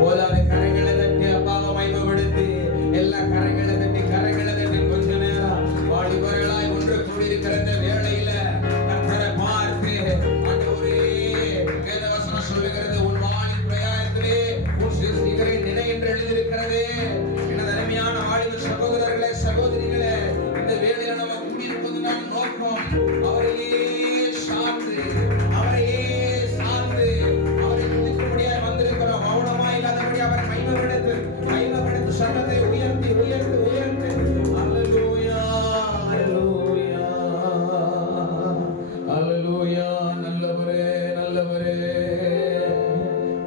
போதாத கரங்களை தட்டி அப்பாவை மகிமைப்படுத்தி எல்லா கரங்களை தட்டி கொஞ்ச நேரம் வாலிபர்களாய் ஒன்று கூடியிருக்கிற இந்த வேளையில கர்த்தரை பார்த்து ஆண்டவரே, வேதவசனம் சொல்லுகிறது, உன் வாலிப பிரயாணத்திலே உன் சிருஷ்டிகரை நினை என்று எழுதியிருக்கிறது. எனது அருமையான வாலிப சகோதரர்களே, சகோதரிகளே, இந்த வேளையில நம்ம கூடியிருப்பது நம் நோக்கம் அவரையே சார்ந்து அவரை துதிக்கும்படியாய் வந்திருக்கிறோம். மௌனமா இல்லாதபடி அவரை மகிமைப்படுத்து சத்தத்தை உயர்த்தி அல்லேலூயா, அல்லேலூயா, அல்லேலூயா. நல்லவரே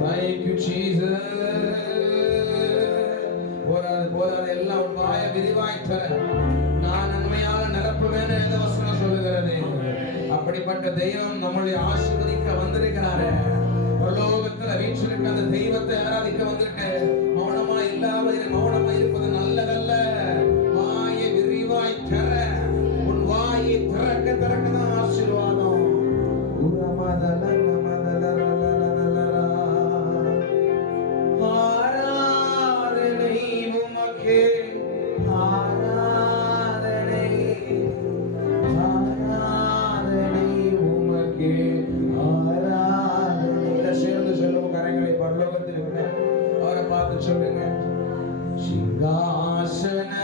thank you Jesus. போதாது எல்லாம் உன் வாய விரிவாய் தர நான் நன்மையால நிரப்புவேன் என்ற வசனம் சொல்லுகிறது. அப்படிப்பட்ட தெய்வம் நம்மளுடைய ஆசீர்வதிக்க வந்திருக்கிறாரு. பரலோகத்துல வீற்றிருக்க அந்த தெய்வத்தை ஆராதிக்க வந்துட்டு மௌனமா இருப்பது நல்லதல்ல. வாயை விரிவாய் தர, உன் வாயை திறக்க தான் ஆசீர்வாதம். ஆராதனை உமக்கே, ஆராதனை உமக்கே, ஆராதனை. சேர்ந்து சொல்லுவோம் கரங்களை பரலோகத்தில் விட அவரை பார்த்து சொல்லுங்க. சிங்காசனத்தில்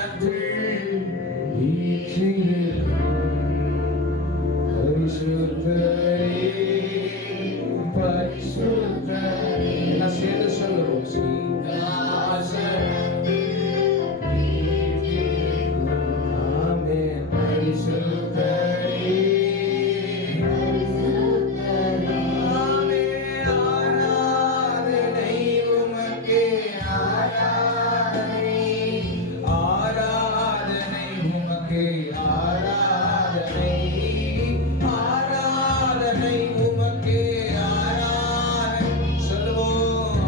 பரிசுத்தரே எல்லாம் சேர்ந்து சொல்லுவோம். ஆமென். பரிசுத்தரே, ஆமென். ஆராதனை உமக்கே, ஆராதனை உமக்கே, ஆராதனை உமக்கே, ஆராதனை சொல்லுவோம்.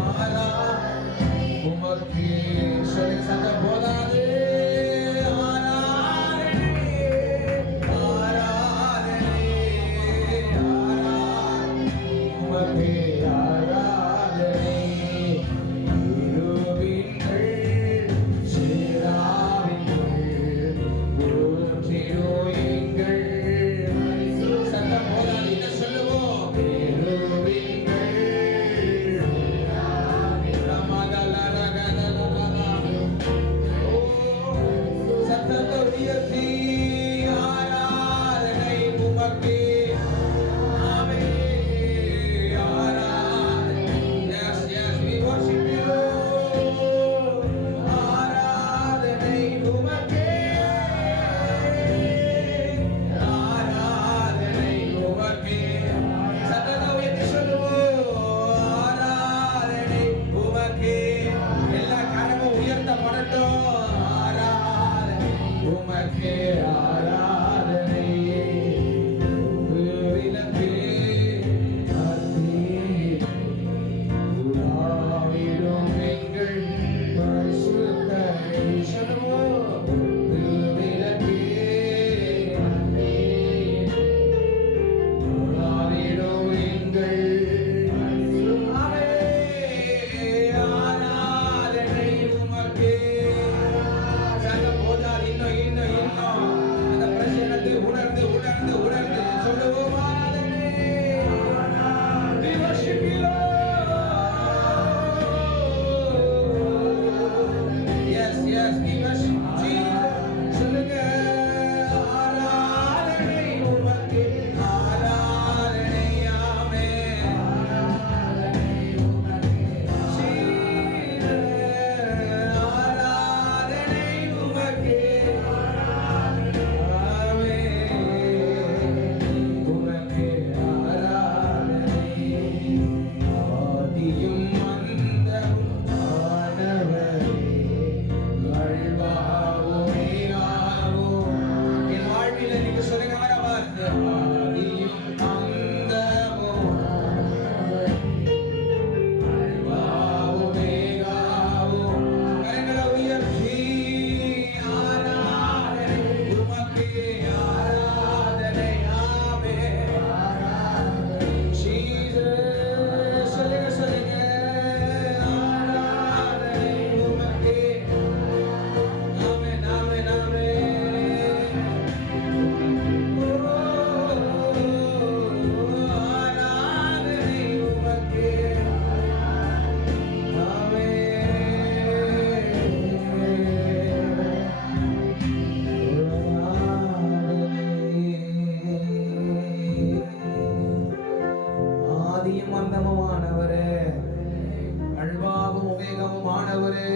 ஆண்டவரே,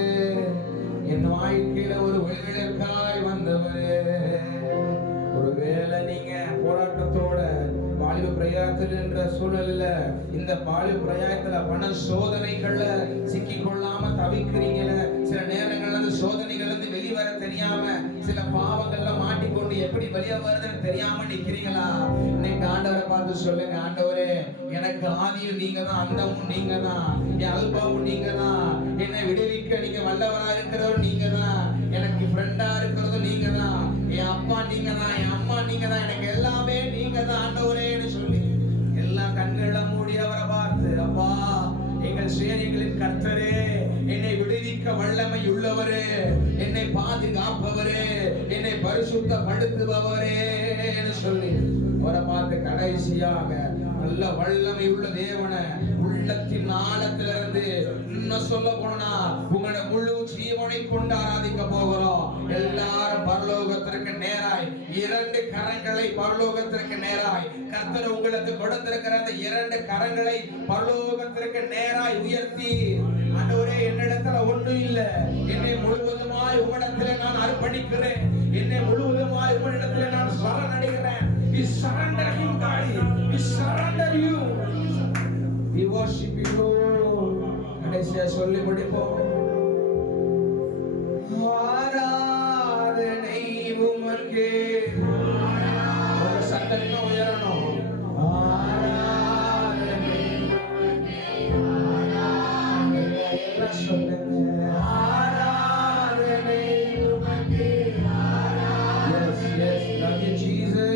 என் வாழ்க்கையில ஒரு விடுதலைக்காய் வந்தவரே. ஒருவேளை நீங்க போராட்டத்தோட வாலிப பிரயாணத்தில் என்ற சூழல்ல, இந்த வாலிப பிரயாணத்துல பண சோதனைகள்ல சிக்கி கொள்ளாம தவிக்கிறீங்கள, சில நேரங்கள்ல அந்த சோதனைகள் வந்து வெளிவர தெரியாம, சில பாவங்கள்ல மாட்டிக்கொண்டு எப்படி வெளியே வருதுன்னு தெரியாம நிக்கிறீங்களா? இன்னைக்கு ஆண்டவரை பார்த்து சொல்லுங்க, ஆண்டவரே, எனக்கு ஆதியும் நீங்க தான், அந்தமும் நீங்க தான், என் அல்பாவும் நீங்க தான், என்னை விடுவிக்க நீங்க வல்லவரா இருக்கிறவரும் நீங்க தான், எனக்கு ஃப்ரெண்டா இருக்கிறதும் நீங்க தான், என் அப்பா நீங்க தான், என் அம்மா நீங்க தான், எனக்கு எல்லாமே நீங்க தான் ஆண்டவரேன்னு சொல்லி எல்லா கண்களை மூடி அவரை பார்த்து, அப்பா எங்கள் சேனைகளின் கர்த்தரே, என்னை விடுவிக்க வல்லமை உள்ளவரே, என்னை பாதுகாப்பவரே, என்னை பரிசுத்தப்படுத்துபவரே என்று சொல்லி அவரை பார்த்து கடைசியாக நல்ல வல்லமை உள்ள தேவனை உள்ளத்தின் ஆழத்திலிருந்து இன்னும் சொல்ல போனா உங்களோட முழு ஜீவனை கொண்டு ஆராதிக்க போகிறோம். எல்லாரும் பரலோகத்திற்கு நேராய் இரண்டு கரங்களை பரலோகத்திற்கு நேராய் கர்த்தர் உங்களுக்கு கொடுத்திருக்கிற அந்த இரண்டு கரங்களை பரலோகத்திற்கு நேராய் உயர்த்தி, ஆண்டவரே, என்னிடத்துல ஒன்றும் இல்லை, என்னை முழுவதுமாய் உம்மிடத்திலே நான் அர்ப்பணிக்கிறேன், என்னை முழுவதுமாய் உம்மிடத்திலே நான் சரணடைகிறேன். We surrender him, God. We surrender you. We worship you, Lord. கடைசியா சொல்லி முடிப்போம். ஆராதனை உமக்கே. ஒரு சத்தம் இன்னும் உயரணும். ஆராதனை உமக்கே. ஆராதனை சொல்லுங்க. ஆராதனை உமக்கே. Yes, yes, love you, Jesus.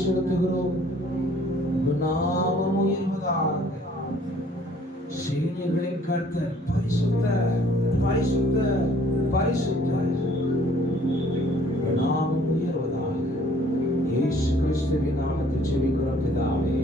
செலுத்துகிறோம். நாமம் உயர்வதாக. சேனைகளின் கர்த்தர் பரிசுத்த பரிசுத்த பரிசுத்தர் நாமம் உயர்வதாக. இயேசு கிறிஸ்துவின் நாமத்தில் ஜெபிக்கிறோம் பிதாவே.